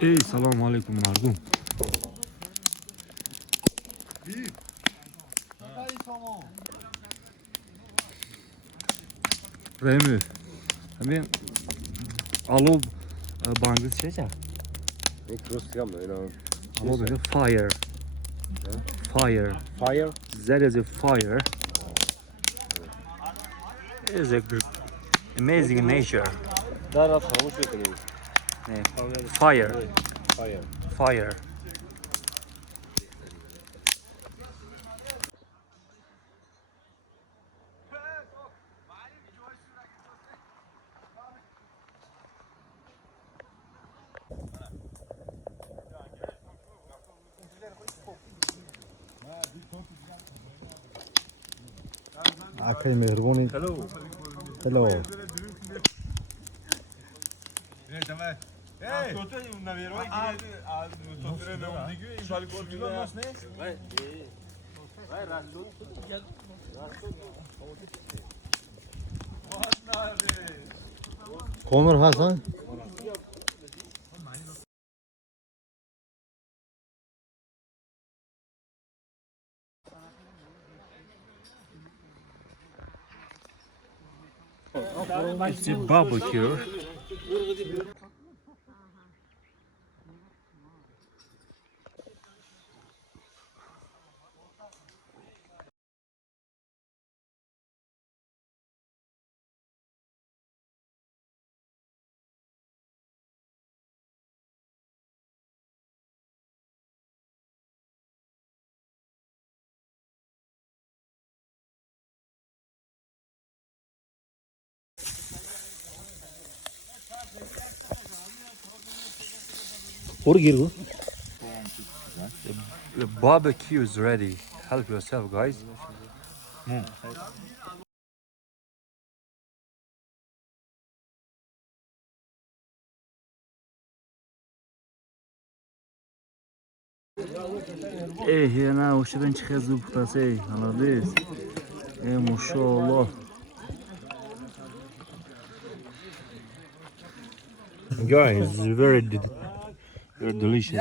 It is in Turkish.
Ey selamun aleyküm mardum. Remy. Hemen alo bandı çeçe. Mikroskop mu? Alo böyle fire. Fire. Fire. That is a fire. It is a amazing nature. Daha kalmış yok. Fire. Fire. Fire. आखिरी मेहरबानी Hello. Hello Konur Hasan It's a barbecue. और गिर गो The barbecue is ready. Help yourself, guys. هنا وشبن تخزو بختصي على this. ما شاء الله. Guys, very delicious.